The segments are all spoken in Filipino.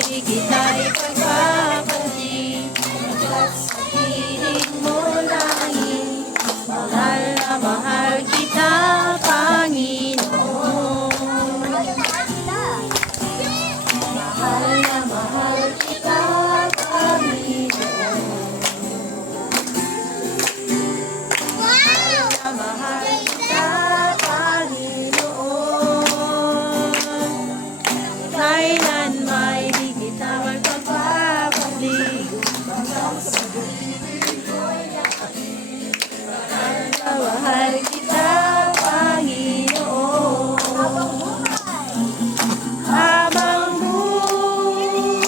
di kita ipagpapansin. At sa piling mo langit, mahal na mahal kita, Panginoon. Mahal na mahal kita, Panginoon. Mahal na mahal kita, Panginoon. Kailan may di kita magpapabalik. Mahal kita, Panginoon. Habang buhay,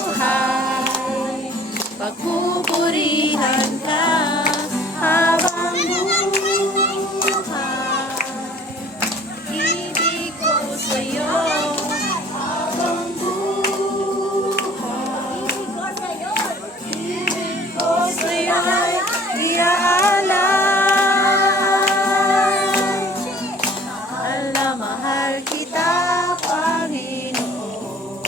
pagpupurihan ka. Habang buhay, ibig ko sa'yo. Habang buhay, ibig ko sa'yo iaalay. Mahal na mahal kita, Panginoon.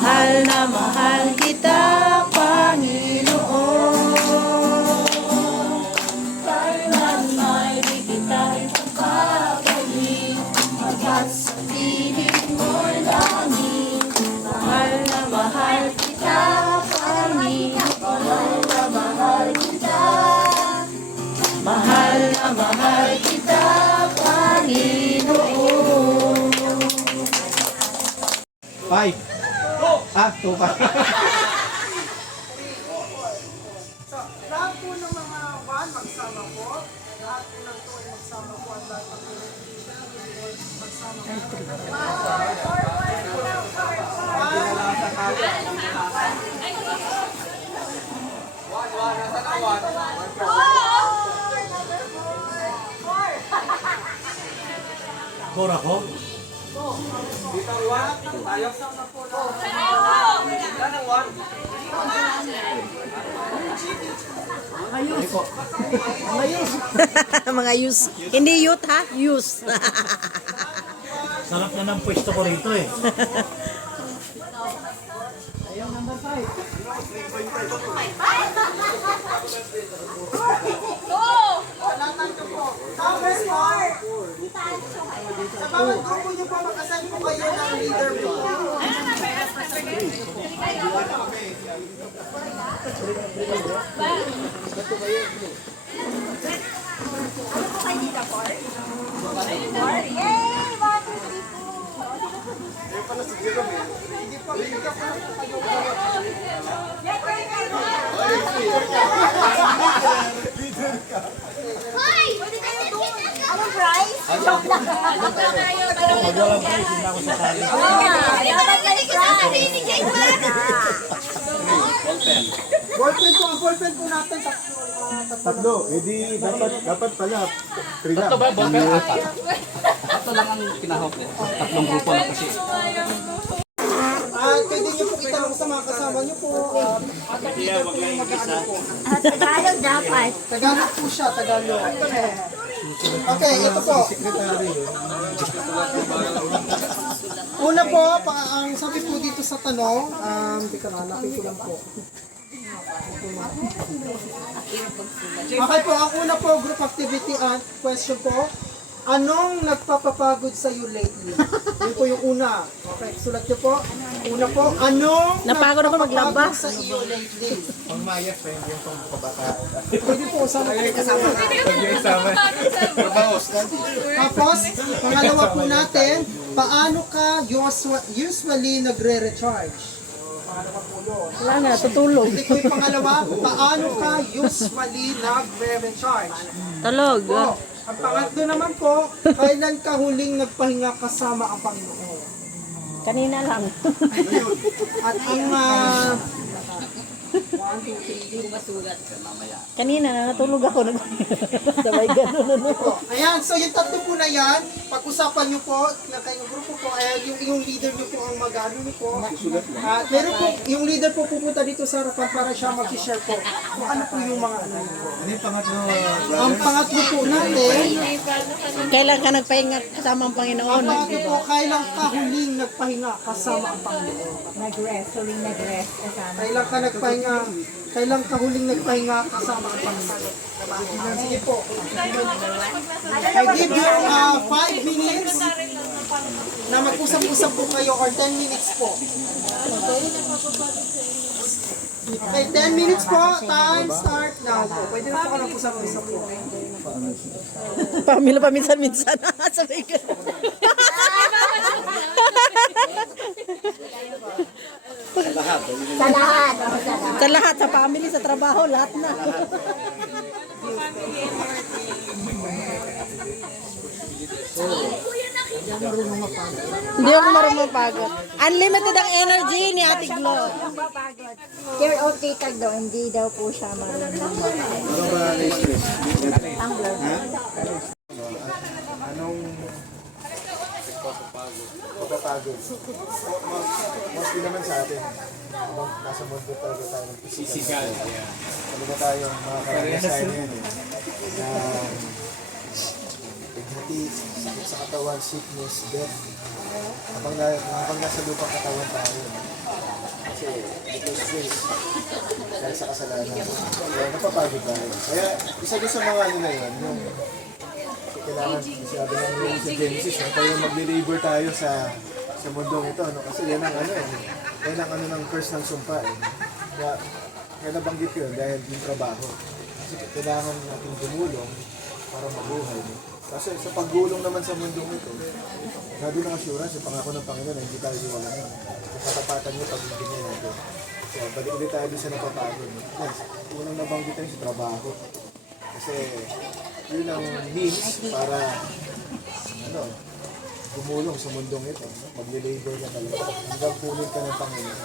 Mahal na mahal kita, Panginoon. Kailan may di kita ipagpapalik. Hanggat sa piling mo langit. Mahal na mahal kita, Panginoon. Mahal na mahal kita. Mahal na mahal kita, Panginoon. 5. Ah, 2 pa. Lahat po ng mga one, magsama po. Lahat po ng two ay magsama po. At lahat ng mga magsama po. Kora ko? Mga use. Hindi youth ha? Use. Sarap na ng pwesto ko rito eh. Number 4. Sa bawat grupo niyo po, makasan po kayo ng leader po. Anong price? Joke lang. Magwalang price, hindi na ako sasali. Ballpen po, ang ballpen po natin. Tatlo, edi dapat pala 3 lang. Ito ba? Ballpen? Apat. Ito lang ang pinahawak ko. Tatlong grupo na kasi. Pwede niyo po itanong sa mga kasama niyo po. Leader po yung mag-ano po. Tagalog dapat. Tagalog po siya, Tagalog. Okay, ito po. Una po, ang sabi po dito sa tanong, teka na, hanapin ko lang po. Okay po, ang una po, group activity and question po. Anong nagpapapagod sa iyo lately? Yun po yung una. Okay, sulat niyo po. Una po, anong Napagod ako maglaba. sa iyo lately? Ang mayas pa yung pang kabataan. Pwede po, sama kayo kasama. Trabaho, Tapos, pangalawa po natin, paano ka usually nagre-recharge? Pangalawa po yun. Wala na, tutulog. Ulit ko yung pangalawa, paano ka usually nagre-recharge? Tulog. Po, ang pangatlo naman po, kailan ka huling nagpahinga kasama ang Panginoon? Kanina lang. At ang Mamaya. Kanina, natulog ako. Sabay ganun. Ayan, so yung tatlo po na yan, pag-usapan nyo po, na kayong grupo po, yung leader nyo po ang mag-ano nyo po. Meron po, yung leader po pupunta dito sa harapan para siya mag-share po kung ano po yung mga ano nyo po. Ano yung pangatlo? Ang pangatlo po natin, Kailan ka nagpahinga kasama ang Panginoon? ang pangatlo po, kailan ka huling nagpahinga kasama ang Panginoon? Huling nag-rest kasama. Kailan ka huling nagpahinga kasama ang Panginoon? Sige po. I give you 5 minutes na mag-usap-usap po kayo or 10 minutes po. Okay, 10 minutes po. Time start now po. Pwede na po ka lang usap-usap po. Pamilya pa minsan-minsan. Sabay ganun. Sa lahat. Sa lahat, sa family, sa trabaho, lahat na. Hindi ako marunong mapagod. Unlimited ang energy ni Ate Glo. Care of titag daw, hindi daw po siya marunong. Ano ba na-stress? Ang blur. Anong papapagod? Mostly naman sa atin. Habang nasa mundo talaga tayo ng physical. Talaga tayong mga karanasan yan eh. Na dignity, sakit sa katawan, sickness, death. Habang nasa lupang katawan tayo. Kasi ito stress dahil sa kasalanan. Kaya napapagod tayo. Kaya isa din sa mga ano na yun, yung kailangan sabi nga nila sa Genesis, tayo magle-labor tayo sa mundong ito, no? Kasi yan ang ano eh, yan ang ano ng curse ng sumpa eh. Kaya nabanggit yun dahil yung trabaho. Kasi kailangan natin gumulong para mabuhay. No? Kasi sa paggulong naman sa mundong ito, grabe ng assurance, yung pangako ng Panginoon na hindi tayo iwanan. Yung katapatan niyo pag hindi niya natin. So, balik ulit tayo sa napapagod. No? Yes, unang nabanggit tayo sa trabaho. Kasi yun ang means para ano, gumulong sa mundong ito. No? Magle-labor ka talaga. Hanggang punin ka ng Panginoon.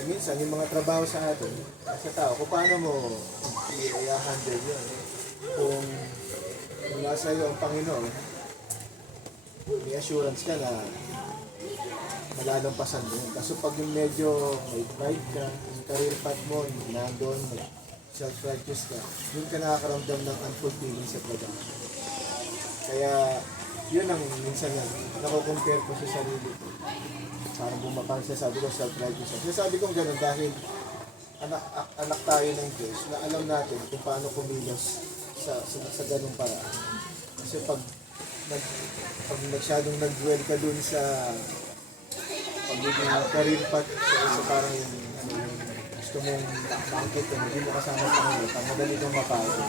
E minsan, yung mga trabaho sa atin, sa tao, kung paano mo i-handle yun. Kung mula sa iyo ang Panginoon, may assurance ka na malalampasan mo yun. Kaso pag yung medyo may pride ka, yung career path mo, nandun, self-righteous ka, yun ka nakakaramdam ng unfulfilling sa trabaho. Kaya, yun ang minsan yan, nakukompare ko sa sarili ko. Parang bumapang siya, sabi ko self-righteous. Sabi ko gano'n dahil anak tayo ng Diyos na alam natin kung paano kumilos sa ganung paraan. Kasi pag masyadong nag-dwell ka dun sa pagiging career path, so parang yung gusto mong bakit hindi mo kasama sa kanila, madali kang mapagod.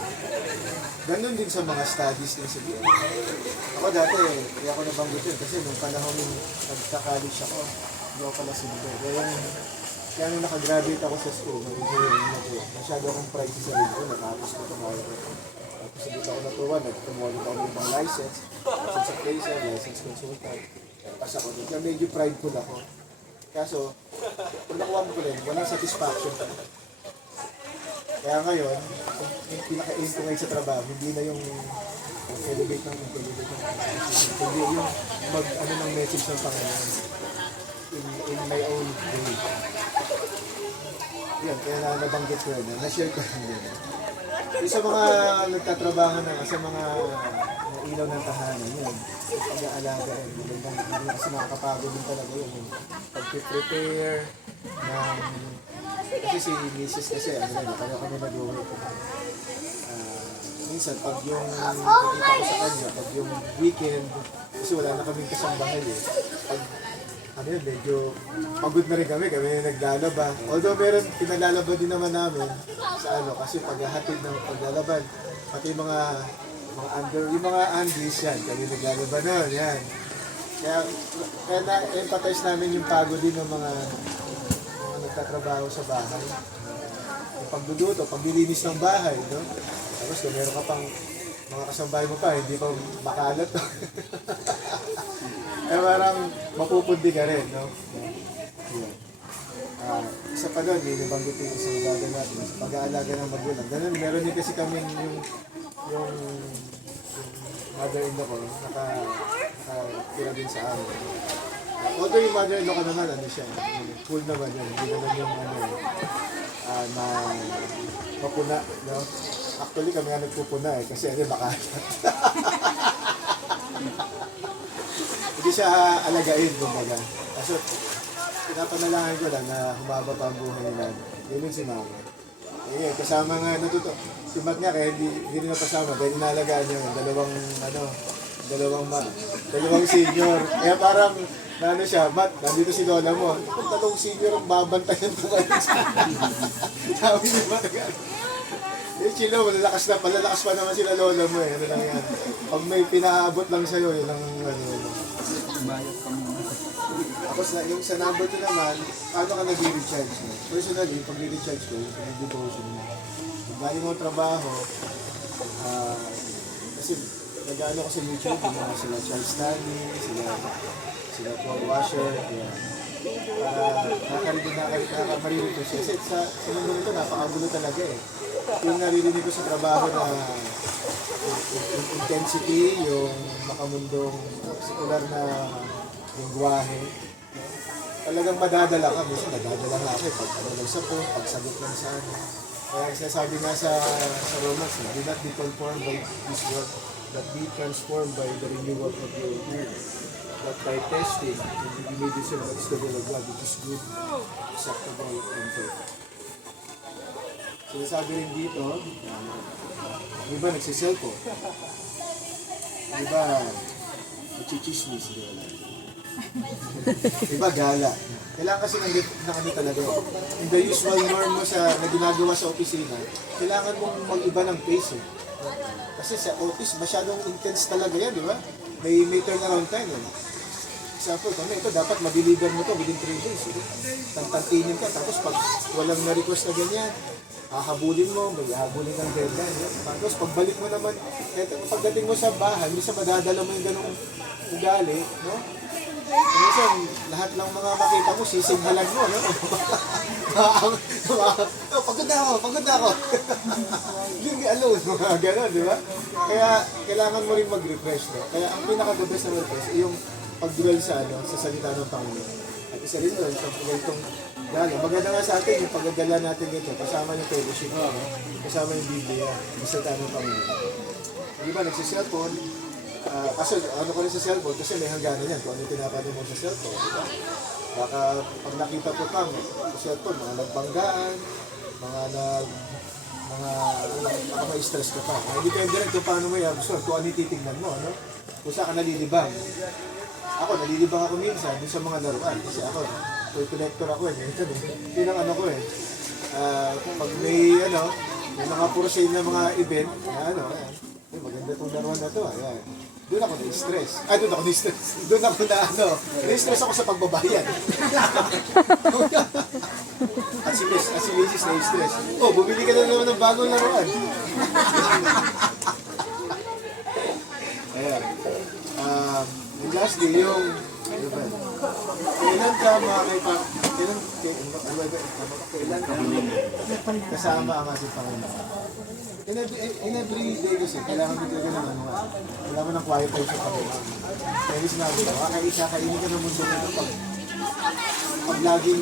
Ganon din sa mga studies din sa BL. Ako dati, kaya ako nabanggit yun kasi nung panahon nung nagka-college ako, hindi ako pala sinundo. Kaya nung nakagraduate ako sa school, masyado akong pride sa sarili ko, natapos ko ito, kaya ko. Tapos dito ako natuwa, nagtumulit ako ng ibang license appraiser, license consultant. Pas ako doon. Kaya medyo prideful ako. Kaso, kung nakuha mo ko rin, walang satisfaction. Kaya ngayon, yung pinaka-aim ko ngayon sa trabaho, hindi na yung elevate ng intelligence ng hindi yung mag-ano ng message ng Panginoon in my own way. Yan, kaya nabanggit ko yun, na-share ko yun. Yung sa mga nagtatrabaho na, sa mga ilaw ng tahanan, yun, pag-aalaga rin, kasi nakakapagod din talaga yun. Yung pag-prepare ng kasi si Mrs. kasi ano na, kaya kami nag-work. Minsan, pag yung nakikita ko sa kanya, pag yung weekend, kasi wala na kaming kasambahay eh. Pag ano yun, medyo pagod na rin kami na naglalaba. Although meron, pinaglalaba din naman namin sa ano, kasi paghahatid ng paglalaban, pati yung mga undies yan, kami naglalaba nun, yan. Kaya na-empathize namin yung pagod din ng mga nagtatrabaho sa bahay. Yung pagduduto, paglilinis ng bahay, no? Tapos kung meron ka pang mga kasambahay mo pa, hindi pa makalat. Eh parang mapupundi ka rin, no? Yeah. Isa pa doon, may nabanggit yung isang bagay natin sa pag-aalaga ng magulang. Ganun, meron din kasi kami yung mother-in-law ko, nakatira din sa amin. Although yung mother-in-law ko naman, ano siya, cool naman yun. Hindi naman yung na mapuna, no? Actually, kami nga nagpupuna kasi baka hindi siya alagain, kumbaga. Kaso, pinapanalangin ko lang na humaba pa ang buhay nila. Yun yung si Mama. Kasama nga, si Matt nga, kaya hindi rin napasama, dahil inalagaan niya yung dalawang senior. Kaya parang, siya, Matt, nandito si Lola mo. Kung dalawang senior ang babantayan ko kayo. Sabi ni Matt, chilo, malalakas pa naman sila Lola mo Ano lang yan. Pag may pinaabot lang sa'yo, yun lang Bayad ka muna. Tapos yung sa number 2 naman, paano ka nag-recharge mo? Personally, pag re-recharge ko, yung devotion mo. Pag galing mo ang trabaho, kasi nag-ano ko sa YouTube, yung mga sila Charles Stanley, sila Paul Washer, kaya nakakarinig ko siya. Kasi sa mundo nito, napakagulo talaga Yung naririnig ko sa trabaho na yung intensity, yung makamundong sekular na lingwahe, talagang madadala ka. Minsan nadadala nga ako pag sa phone, pagsagot lang sa Kaya sinasabi nga sa Romans, do not be conformed by this world, but be transformed by the renewal of your mind. That by testing, you may discern what is the will of God, which is good, acceptable, and perfect. Sinasabi rin dito, di ba nagsiselfo? Di ba nagchichismis? Di ba gala? Kailangan kasi ng talaga. In the usual norm mo na ginagawa sa opisina, kailangan mong mag-iba ng pace Kasi sa office, masyadong intense talaga yan, di ba? May turnaround time Example, ito dapat ma-deliver mo to within 3 days. Tantantinin ka, tapos pag walang na-request na ganyan, hahabulin mo, may hahabulin ng deadline. Tapos pagbalik mo naman, pagdating mo sa bahay, minsan madadala mo yung ganong ugali, no? Minsan, lahat ng mga makita mo, sisignalan mo, no? Pagod na ako. Leave me alone, mga ganon, di ba? Kaya, kailangan mo rin mag-refresh, no? Kaya, ang pinaka-the best na refresh, yung pag-dwell sa salita ng Panginoon. At isa rin doon, sa ganitong gala. Maganda nga sa atin, yung pagdadala natin dito, kasama yung fellowship, kasama yung Biblia, yung salita ng Panginoon. Di ba, nagsiselfone, kasi ano ko rin sa cellphone, kasi may hangganan yan kung ano yung pinapano mo sa cellphone. Diba? Baka pag nakita ko pang sa cellphone, mga nagbanggaan, baka ma-stress ka pa. Depende rin kung paano mo i-absorb, kung ano yung titignan mo, no? Kung saan ka nalilibang. Ako, nalilibang ako minsan dun sa mga laruan. Kasi ako, toy collector ako Yun ang ano ko pag may mga for sale na mga event, maganda itong laruan na to. Doon ako na-stress. Doon ako na-stress ako sa pagbabayad. At si Mrs. na-stress. Bumili ka na naman ng bagong laruan. Ayan. And lastly, kailan ka kasama ang ating Panginoon? In every day kasi, kailangan mo talaga ng kailangan ng quiet time sa Panginoon. Kaya sinabi ko, kainin ka ng mundo nito pag laging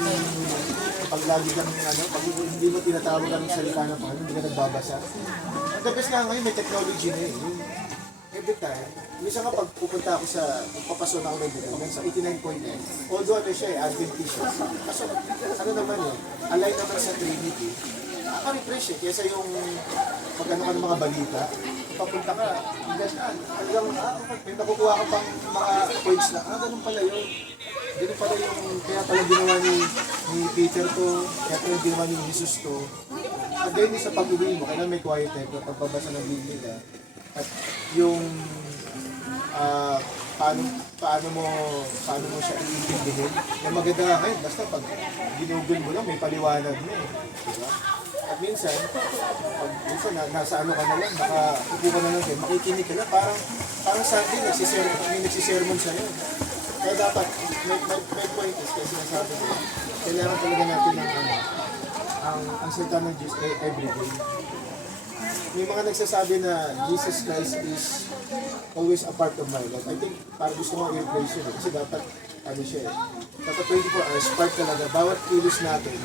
pag hindi mo tinatawag ang salita ng Panginoon, hindi ka nagbabasa. Ang the best nga ngayon, may technology na every time, minsan nga pag pupunta ako pagpapaso na ako ng dito, sa 89.9, although siya Adventist, kaso naman align naman sa Trinity, nakaka-refresh kesa yung pag-ano ka ng mga balita, papunta ka, hanggang may nakukuha ka pang mga points na, ganun pala yun. Ganun pala yung, kaya pala ginawa ni Peter to, kaya pala ginawa ni Jesus to. At ganyan sa pag-uwi mo, kailan may quiet time, pagbabasa ng Biblia, at yung paano mo siya iintindihin. Yung maganda nga ngayon, basta pag ginugol mo lang, may paliwanag mo diba? At minsan nasa ano ka na lang, upo ka na lang, makikinig ka lang, parang Sunday, may nagsisermon sa'yo. Kaya dapat, may point is, kasi sinasabi ko, kailangan talaga natin ng ang salita ng Diyos ay everyday. May mga nagsasabi na Jesus Christ is always a part of my life. I think parang gusto mo i-replace yun. Kasi dapat, ano siya eh, dapat 24 hours, part talaga. Bawat kilos natin,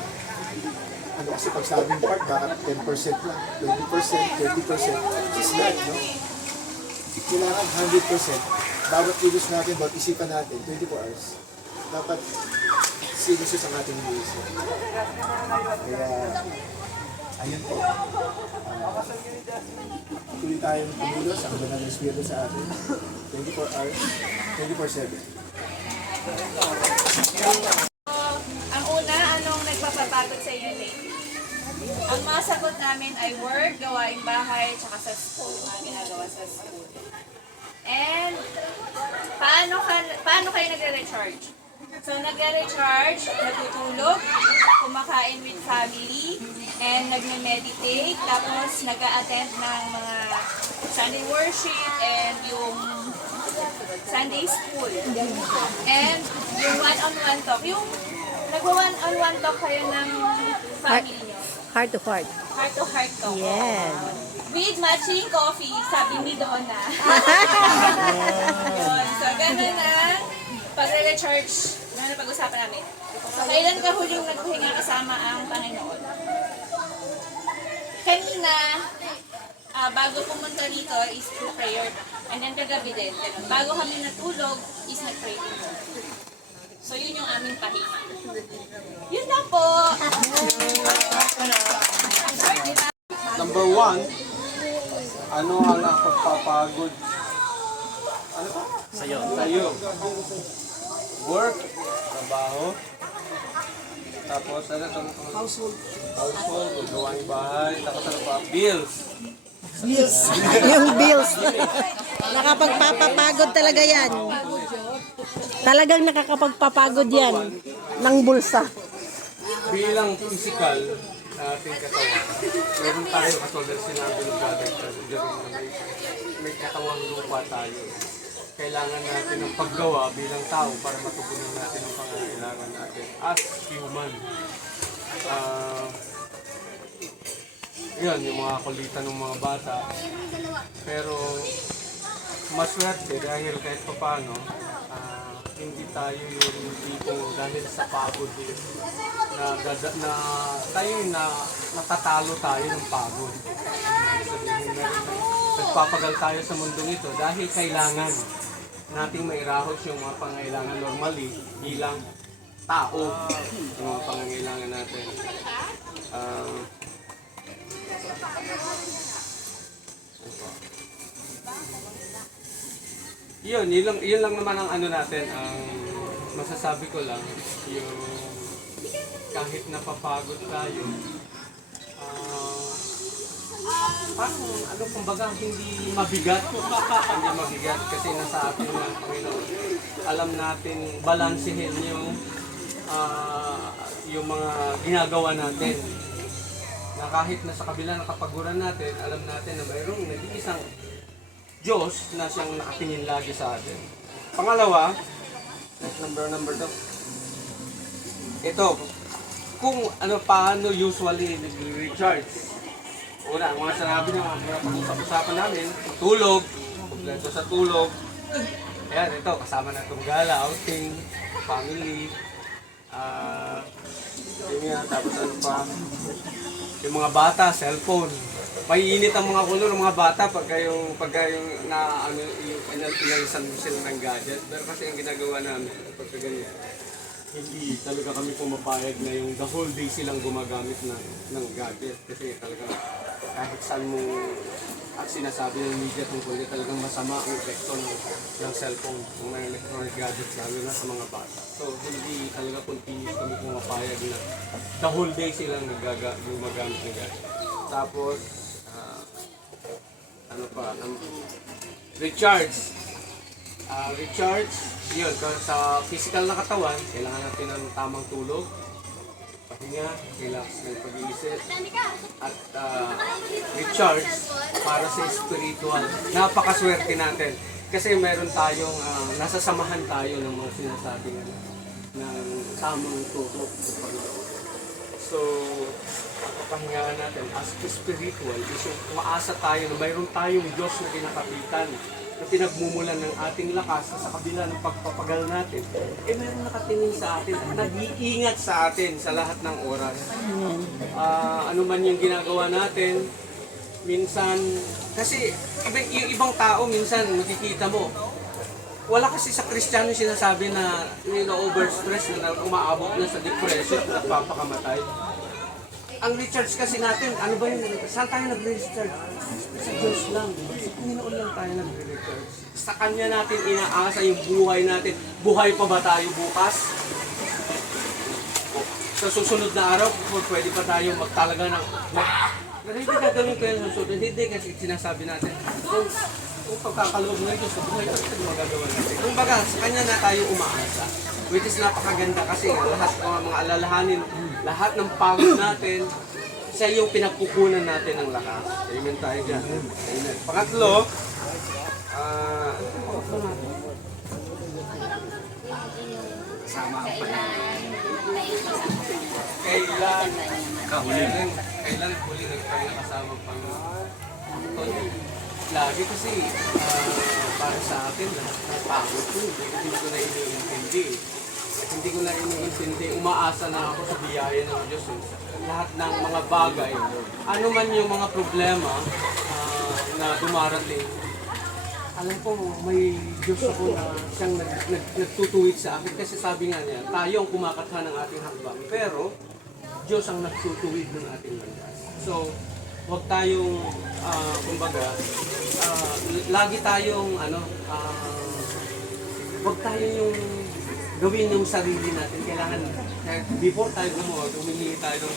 ano kasi pag sabing part, baka 10% lang, 20%, 30%, which is not, no? Kailangan 100%. Bawat kilos natin, bawat isipan natin, 24 hours. Dapat seriously sa ating buwis. Kaya, ayun po. Tuloy tayong tumulos ang banal na Espiritu sa atin. 24 hours, 24/7. Ang una, anong nagpapapagod sa inyo lately? Ang mga sagot namin ay work, gawaing bahay, tsaka sa school, mga ginagawa sa school. And, paano kayo nagre-recharge? So, nagre-recharge, natutulog, kumakain with family, and nagme-meditate, tapos nag-a-attend ng mga Sunday worship, and yung Sunday school. And yung one-on-one talk, yung nagwa-one-on-one talk kayo ng family nyo. Heart to heart. Heart-to-heart talk. Yes. With matching coffee, sabi ni Donna. Yun. So, gano'n na. Pag-recharge, gano'n na pag-usapan namin. So, kailan ka huling nagpahinga kasama ang Panginoon? Kanina, bago pumunta dito is through prayer. And then kagabi din. Ganun. Bago kami natulog is nag-pray din. So, yun yung aming pahinga. Yun na po! Number 1, ano ang nakapagpapagod? Ano pa? Sa'yo. Sa'yo. Work, trabaho. Tapos ano ito? Household, gawaing bahay. Tapos ano pa? Bills. Yung bills. Nakapagpapapagod talaga yan. Talagang nakakapagpapagod yan ng bulsa. Bilang physical na ating katawan, meron tayo katulad sinabi ng brother may katawang lupa tayo. Kailangan natin ng paggawa bilang tao para matugunan natin ang pangangailangan natin as human. Yun, yung mga kulitan ng mga bata. Pero maswerte dahil kahit pa paano, hindi tayo yung tipong dahil sa pagod na tayo na natatalo tayo ng pagod. Sabihin nagpapagal tayo sa mundong ito dahil kailangan nating mairahos yung mga pangangailangan normally bilang tao, yung mga pangangailangan natin. Yun lang naman ang ano natin, ang masasabi ko lang, yung kahit napapagod tayo, parang ano kumbaga hindi mabigat kasi nasa atin ng Panginoon. Alam natin balansehin yung mga ginagawa natin. Na kahit nasa kabila ng kapaguran natin, alam natin na mayroong nag-iisang Diyos na siyang nakatingin lagi sa atin. Pangalawa, number 2. Ito, kung paano usually nag-recharge. Una, ang mga sinabi na mga pag-usapan namin, tulog, kompleto sa tulog. Ayan, ito, kasama na itong gala, outing, family, yun nga, tapos ano pa, yung mga bata, cellphone. Maiinit ang mga kulo ng mga bata pagka yung inalisan sila ng gadget. Pero kasi ang ginagawa namin, pagka ganyan, hindi talaga kami pumapayag na yung the whole day silang gumagamit ng gadget. Kasi talaga kahit saan mo at sinasabi ng media tungkol niya, talagang masama ang epekto ng cellphone, ng mga electronic gadgets, lalo na sa mga bata. So hindi talaga continuous kami pumapayag na the whole day silang gumagamit ng gadget. Tapos, recharge. Recharge, yun, sa physical na katawan, kailangan natin ng tamang tulog, pahinga, relax ng pag-iisip, at recharge para sa spiritual. Napakaswerte natin. Kasi meron tayong, nasa samahan tayo ng mga sinasabing ng tamang turo sa Panginoon. So, pahingaan natin as spiritual is yung umaasa tayo na mayroon tayong Diyos na kinakapitan na pinagmumulan ng ating lakas na sa kabila ng pagpapagal natin, mayroon nakatingin sa atin at nag-iingat sa atin sa lahat ng oras. Ano man yung ginagawa natin, minsan, kasi yung ibang tao minsan makikita mo, wala kasi sa Kristiyano sinasabi na overstress na umaabot na sa depression at papakamatay. Ang recharge kasi natin, ano ba yun? Saan tayo nag-recharge? Sa Diyos lang. Sa Panginoon lang tayo nag-recharge. Sa Kanya natin inaasa yung buhay natin. Buhay pa ba tayo bukas? Sa susunod na araw, pwede pa tayo magtalaga ng... Pero hindi gagawin ko yung susunod. Hindi kasi sinasabi natin. Kung pagkakaloob na ito sa buhay, ito magagawa natin. Kung baga, sa Kanya na tayo umaasa. Which is napakaganda kasi lahat ng mga alalahanin, lahat ng pagod natin, siya yung pinagkukunan natin ng lakas. Amen tayo dyan. Amen. Pangatlo, kailan huli nagpahinga kasama Panginoon? Lagi kasi para sa akin lahat ng pagod ko, hindi ko na iniintindi. At hindi ko na iniintindi, umaasa na ako sa biyaya ng Diyos. Lahat ng mga bagay, ano man yung mga problema na dumarating, alam ko may Diyos ako na siyang nagtutuwid sa akin. Kasi sabi nga niya, tayo ang kumakatha ng ating hakbang, pero Diyos ang nagtutuwid ng ating landas. So, huwag tayong, kumbaga, lagi tayong, huwag tayong yung gawin yung sarili natin. Kailangan, before tayo gumawa, humihingi tayo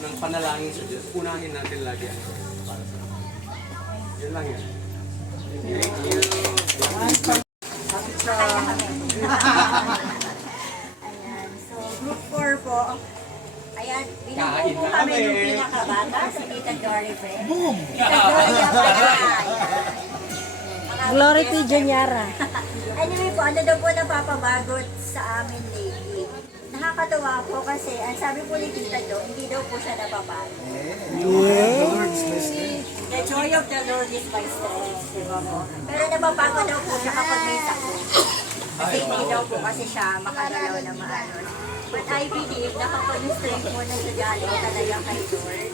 ng panalangin sa Diyos. Unahin natin lagi ang para sa atin. Yan lang yan. Thank you. Ayan. So, group 4 po. Ayan, binubuo po kami ng pinakabata sa Tita Dory Friend. Boom! Tita Dory Glory to Jonyara. Anyway po, ano daw po napapabagot sa amin lately? Nakakatuwa po kasi, ang sabi po ni Tita Do, hindi daw po siya napapagod. The joy of the Lord is my strength, di ba po? Pero napapagod daw po siya kapag may sakit. Kasi hindi daw po kasi siya makagalaw na maano. But I believe na kapag yung strength mo nanggagaling talaga kay Lord,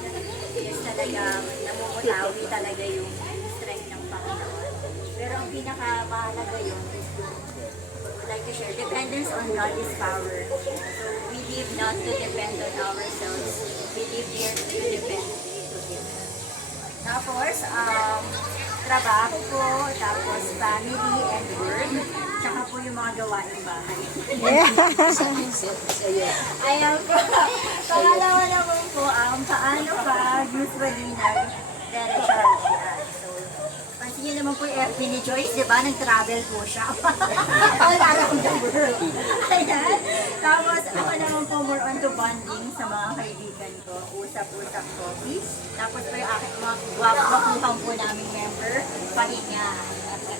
is talagang namumutawi talaga yung strength ng Panginoon. Pero ang pinakamahalaga yun is yung, like to share, dependence on God is power. So we live not to depend on ourselves. We live here to depend to Him. Tapos, trabaho po, tapos family and work, tsaka po yung mga gawaing bahay. Ayan po. Pangalawa naman po, paano ba usually nag-recharge yan? So, pansin niyo naman po yung FB ni Joyce, di ba? Nag-travel po siya. All around the world. Ayan. Tapos, ako naman po more on to bonding sa mga kaibigan ko. Usap-usap coffee. Tapos po yung aking mga wakuhang po namin member, pahinga.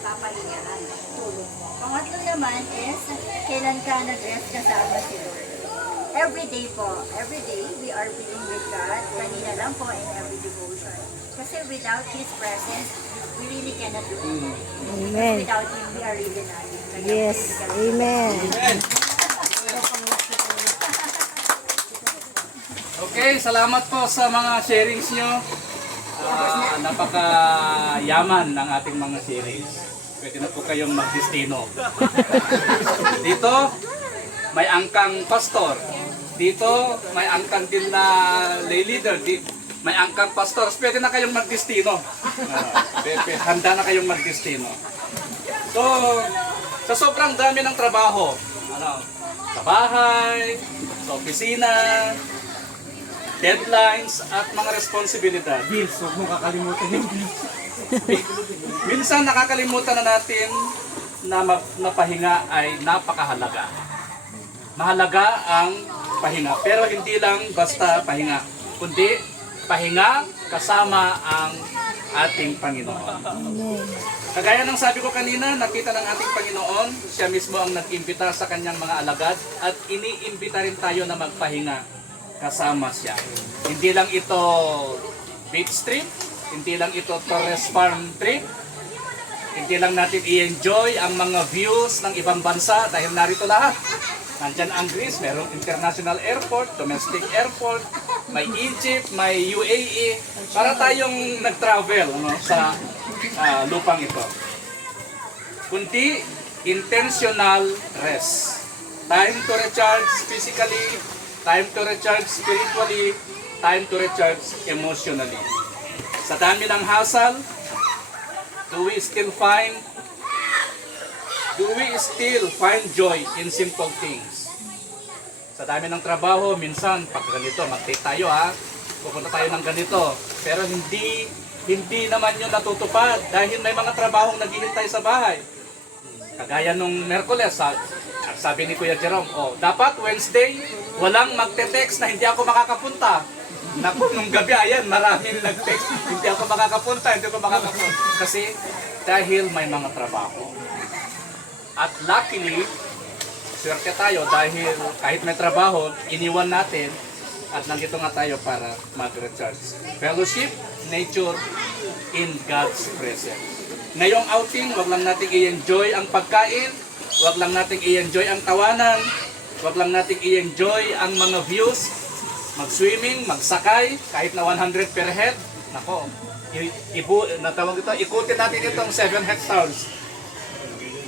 Papahingaan. Tulog. Pangatlo naman is, kailan ka nag-rest kasama si Lord? Every day po. Every day, we are being with God. Kanina lang po in every devotion. Kasi without His presence, we really cannot do it. Amen. Without Him, we are really nothing. Yes. Amen. Okay, salamat po sa mga sharings nyo. Napakayaman ng ating mga sharings. Pwede na po kayong magdestino. Dito, may angkang pastor. Dito, may angkang din na lay leader. May angkang pastor. Pwede na kayong magdestino. Handa na kayong magdestino. So, sa sobrang dami ng trabaho, sa bahay, sa opisina, deadlines at mga responsibilidad. Bills, huwag mong kakalimutan yung bills. Minsan nakakalimutan na natin na pahinga ay napakahalaga. Mahalaga ang pahinga, pero hindi lang basta pahinga, kundi pahinga kasama ang ating Panginoon. Kagaya ng sabi ko kanina, nakita ng ating Panginoon, siya mismo ang nag-imbita sa kanyang mga alagad at iniimbita rin tayo na magpahinga kasama siya. Hindi lang ito beach trip, hindi lang ito Torres Farm trip, hindi lang natin i-enjoy ang mga views ng ibang bansa dahil narito lahat. Nandyan ang Greece, mayroong international airport, domestic airport, may Egypt, may UAE. Para tayong nag-travel sa lupang ito. Kundi intentional rest. Time to recharge physically, time to recharge spiritually, time to recharge emotionally. Sa dami ng hassle, do we still find joy in simple things? Sa dami ng trabaho, minsan, pag ganito, mag-take tayo pupunta tayo ng ganito. Pero hindi naman yun natutupad dahil may mga trabahong naghihintay sa bahay. Kagaya nung Merkules, sabi ni Kuya Jerome, dapat Wednesday, walang magte-text na hindi ako makakapunta. Naku, nung gabi, ayan, maraming nag-text, hindi ako makakapunta. Kasi dahil may mga trabaho. At luckily, swerte tayo dahil kahit may trabaho, iniwan natin at nandito nga tayo para mag-recharge. Fellowship, nature, in God's presence. Ngayong outing, wag lang nating i-enjoy ang pagkain, wag lang nating i-enjoy ang tawanan, wag lang nating i-enjoy ang mga views, mag-swimming, magsakay, kahit na 100 per head. Nako, ikutin natin itong 7 hectares.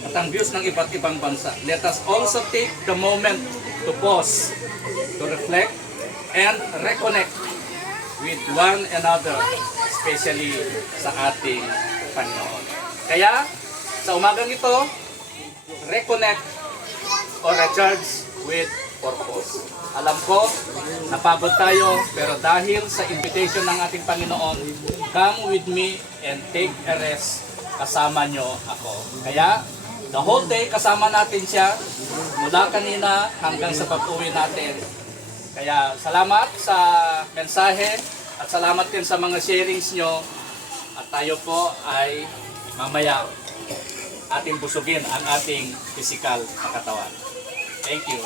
At ang views ng iba't ibang bansa. Let us also take the moment to pause, to reflect, and reconnect with one another, especially sa ating Panginoon. Kaya, sa umagang ito, reconnect or recharge with purpose. Alam ko, napagod tayo, pero dahil sa invitation ng ating Panginoon, come with me and take a rest, kasama nyo ako. Kaya, the whole day kasama natin siya mula kanina hanggang sa pag-uwi natin. Kaya salamat sa mensahe at salamat din sa mga sharings nyo. At tayo po ay mamaya ating busugin ang ating physical na katawan. Thank you.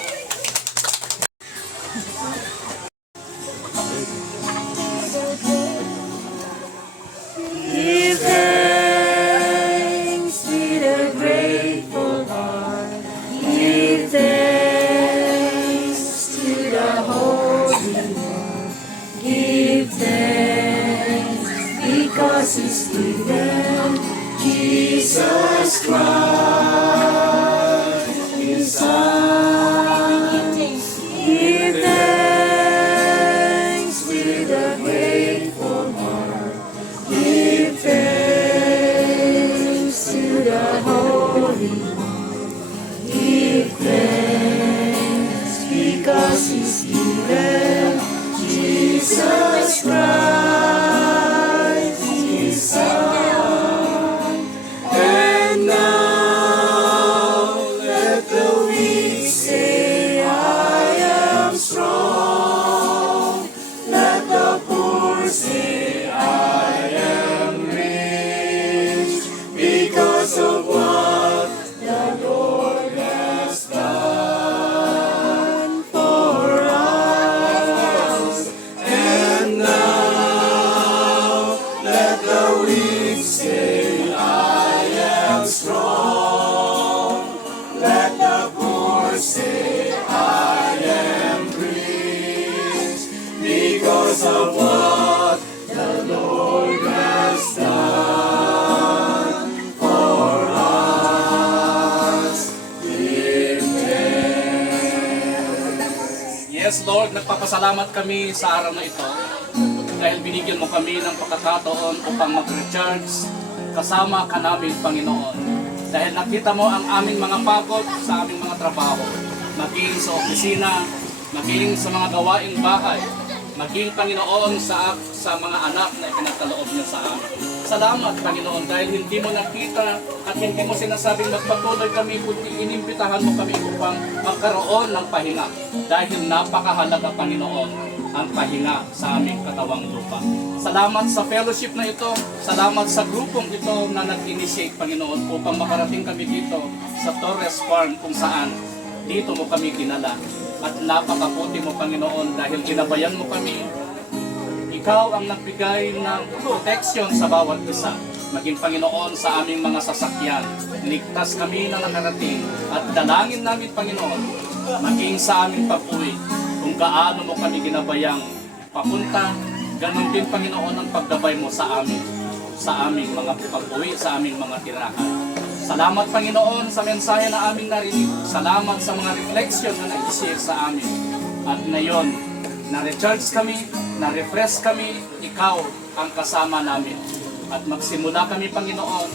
Give thanks with a grateful heart. Give thanks to the Holy One. Give thanks because He's given Jesus Christ, His Son. Give thanks with a grateful heart. Give thanks to the Holy One. Give thanks because He's given Jesus Christ, His Son. And now let the weak say, I am strong. Let the poor say, I am rich, because of what the Lord has done for us. And now let the weak say, I am strong. Let the poor say, I am rich, because of what the Lord has done for us. Give thanks. Yes, Lord, nagpapasalamat kami sa araw na ito dahil binigyan mo kami ng pagkakataon upang mag-recharge kasama ka namin, Panginoon. Dahil nakita mo ang aming mga pagod sa aming mga trabaho, maging sa opisina, maging sa mga gawaing bahay, maging, Panginoon, sa mga anak na ipinagkaloob niyo sa amin. Salamat, Panginoon, dahil hindi mo nakita at hindi mo sinasabing magpatuloy kami, kundi inimbitahan mo kami upang magkaroon ng pahinga. Dahil napakahalaga, Panginoon, ang pahinga sa aming katawang lupa. Salamat sa fellowship na ito. Salamat sa grupong ito na nag-initiate, Panginoon, upang makarating kami dito sa Torres Farm kung saan dito mo kami dinala. At napakaputi mo, Panginoon, dahil ginabayan mo kami. Ikaw ang nagbigay ng protection sa bawat isa. Maging Panginoon sa aming mga sasakyan. Ligtas kami na nakarating. At dalangin namin, Panginoon, maging sa aming pag-uwi. Kung gaano mo kami ginabayang papunta, ganun din, Panginoon, ang paggabay mo sa amin. Sa aming mga pag-uwi, sa aming mga tirahan. Salamat, Panginoon, sa mensahe na aming narinig. Salamat sa mga reflection na nag-share sa amin. At ngayon, na-recharge kami, na-refresh kami, ikaw ang kasama namin. At magsimula kami, Panginoon,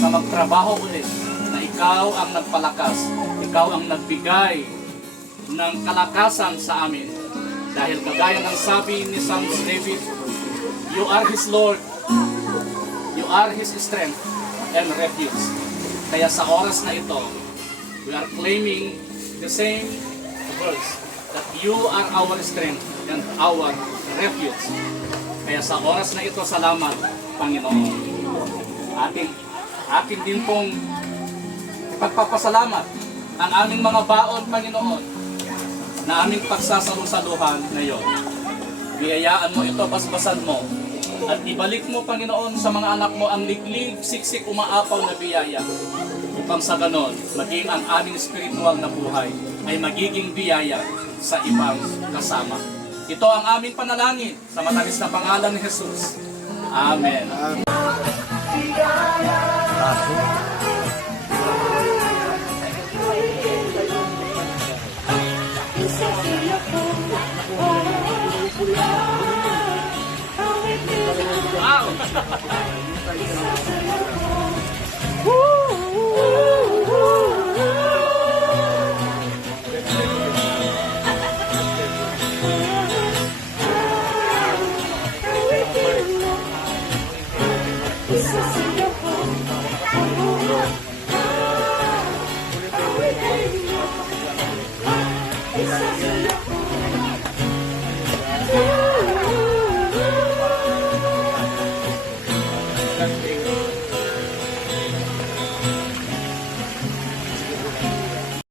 na magtrabaho ulit, na ikaw ang nagpalakas, ikaw ang nagbigay ng kalakasan sa amin. Dahil kagaya ng sabi ni Psalm David, you are His Lord, you are His strength and refuge. Kaya sa oras na ito, we are claiming the same verse, that you are our strength and our refuge. Kaya sa oras na ito, salamat, Panginoon. Akin din pong ipagpapasalamat ang aming mga baon, Panginoon, na aming pagsasalusaluhan ngayon. Biyayaan mo ito, basbasan mo, at ibalik mo, Panginoon, sa mga anak mo ang liglig, siksik, umaapaw na biyaya, upang sa ganon, maging ang aming spiritual na buhay ay magiging biyaya sa ibang kasama. Ito ang aming panalangin sa matamis na pangalan ni Jesus. Amen. Wow.